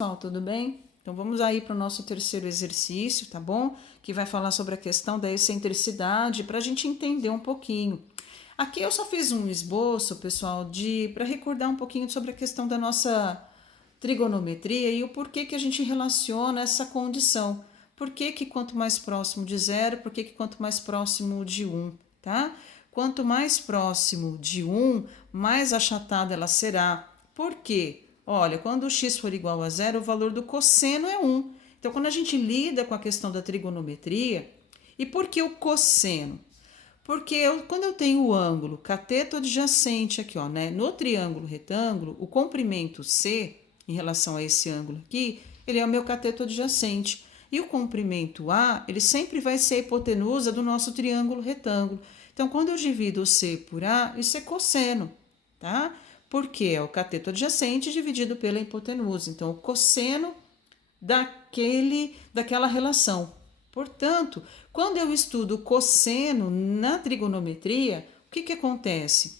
Pessoal, tudo bem? Então vamos aí para o nosso terceiro exercício, tá bom? Que vai falar sobre a questão da excentricidade para a gente entender um pouquinho. Aqui eu só fiz um esboço, pessoal, para recordar um pouquinho sobre a questão da nossa trigonometria e o porquê que a gente relaciona essa condição. Por que que quanto mais próximo de zero, por que que quanto mais próximo de 1, tá? Quanto mais próximo de 1, mais achatada ela será. Por quê? Olha, quando o x for igual a zero, o valor do cosseno é 1. Então, quando a gente lida com a questão da trigonometria, e por que o cosseno? Porque quando eu tenho o ângulo cateto adjacente aqui, ó, né, no triângulo retângulo, o comprimento C, em relação a esse ângulo aqui, ele é o meu cateto adjacente. E o comprimento A, ele sempre vai ser a hipotenusa do nosso triângulo retângulo. Então, quando eu divido o C por A, isso é cosseno, tá? Porque é o cateto adjacente dividido pela hipotenusa. Então, o cosseno daquela relação. Portanto, quando eu estudo cosseno na trigonometria, o que acontece?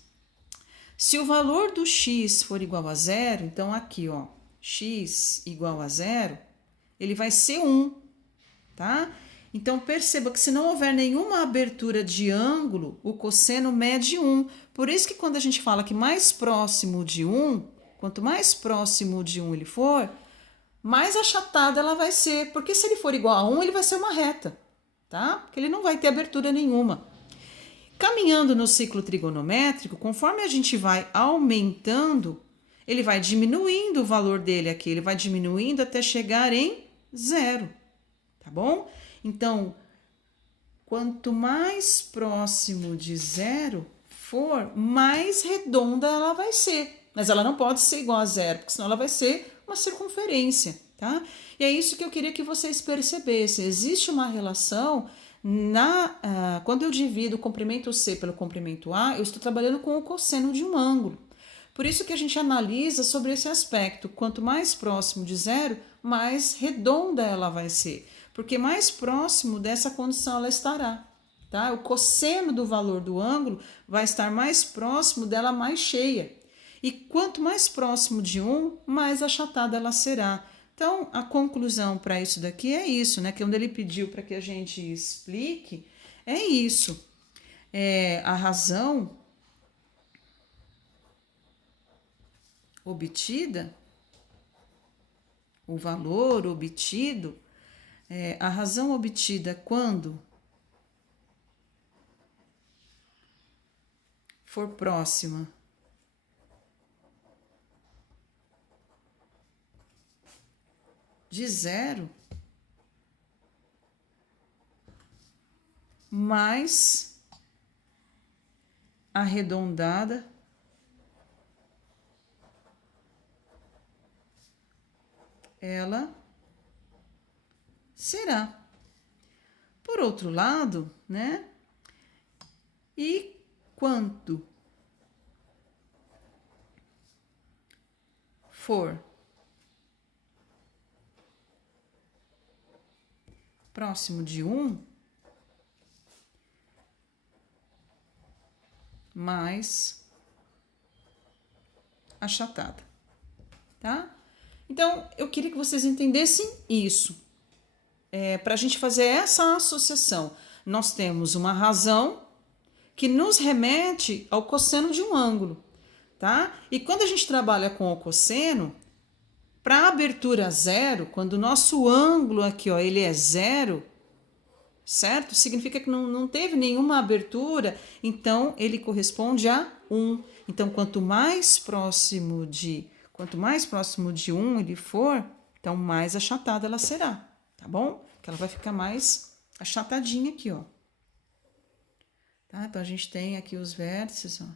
Se o valor do x for igual a zero, então aqui, ó, x igual a zero, ele vai ser 1, tá? Então, perceba que se não houver nenhuma abertura de ângulo, o cosseno mede 1. Por isso que quando a gente fala que mais próximo de 1, quanto mais próximo de 1 ele for, mais achatada ela vai ser. Porque se ele for igual a 1, ele vai ser uma reta, tá? Porque ele não vai ter abertura nenhuma. Caminhando no ciclo trigonométrico, conforme a gente vai aumentando, ele vai diminuindo o valor dele aqui, ele vai diminuindo até chegar em zero, tá bom? Então, quanto mais próximo de zero for, mais redonda ela vai ser. Mas ela não pode ser igual a zero, porque senão ela vai ser uma circunferência, tá? E é isso que eu queria que vocês percebessem. Existe uma relação quando eu divido o comprimento C pelo comprimento A, eu estou trabalhando com o cosseno de um ângulo. Por isso que a gente analisa sobre esse aspecto. Quanto mais próximo de zero, mais redonda ela vai ser. Porque mais próximo dessa condição ela estará. Tá? O cosseno do valor do ângulo vai estar mais próximo dela, mais cheia. E quanto mais próximo de 1, mais achatada ela será. Então, a conclusão para isso daqui é isso, né? Que quando ele pediu para que a gente explique, é isso. A razão obtida, o valor obtido, a razão obtida quando for próxima de zero, mais arredondada ela será. Por outro lado, né? E quanto for próximo de 1, mais achatada, tá? Então, eu queria que vocês entendessem isso. Para a gente fazer essa associação, nós temos uma razão que nos remete ao cosseno de um ângulo, tá? E quando a gente trabalha com o cosseno, para a abertura zero, quando o nosso ângulo aqui, ó, ele é zero, certo? Significa que não teve nenhuma abertura, então ele corresponde a 1. Então, quanto mais próximo de 1 ele for, então mais achatada ela será, tá bom? Que ela vai ficar mais achatadinha aqui, ó. Tá? Então, a gente tem aqui os vértices, ó.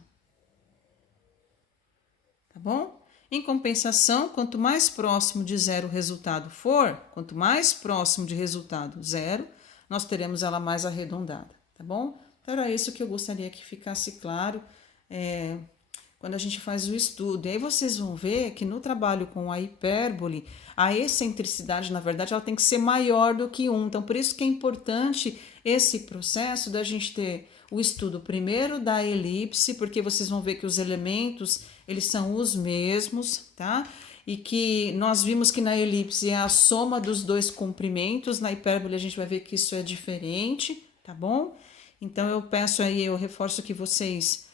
Tá bom? Em compensação, quanto mais próximo de zero o resultado for, quanto mais próximo de resultado zero, nós teremos ela mais arredondada, tá bom? Então, era isso que eu gostaria que ficasse claro quando a gente faz o estudo. E aí vocês vão ver que no trabalho com a hipérbole, a excentricidade, na verdade, ela tem que ser maior do que 1. Então, por isso que é importante esse processo da gente ter o estudo primeiro da elipse, porque vocês vão ver que os elementos, eles são os mesmos, tá? e que nós vimos que na elipse é a soma dos dois comprimentos, na hipérbole a gente vai ver que isso é diferente, tá bom? Então eu peço aí, eu reforço que vocês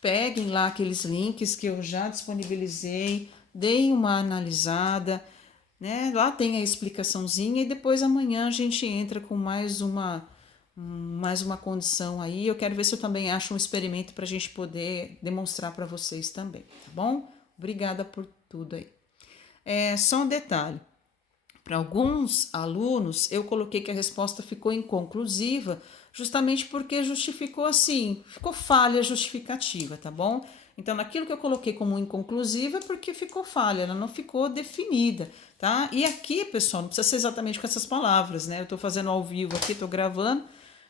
peguem lá aqueles links que eu já disponibilizei, deem uma analisada, né? Lá tem a explicaçãozinha e depois amanhã a gente entra com mais uma condição aí. Eu quero ver se eu também acho um experimento para a gente poder demonstrar para vocês também, tá bom? Obrigada por tudo aí. Só um detalhe. Para alguns alunos, eu coloquei que a resposta ficou inconclusiva, justamente porque justificou assim, ficou falha justificativa, tá bom? Então, naquilo que eu coloquei como inconclusiva, é porque ficou falha, ela não ficou definida, tá? E aqui, pessoal, não precisa ser exatamente com essas palavras, né? Eu tô fazendo ao vivo aqui, tô gravando,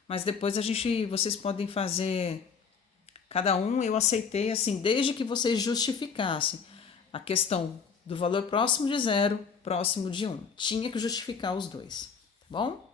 mas depois vocês podem fazer, cada um, eu aceitei assim, desde que vocês justificassem a questão do valor próximo de 0, próximo de 1. Tinha que justificar os dois, tá bom?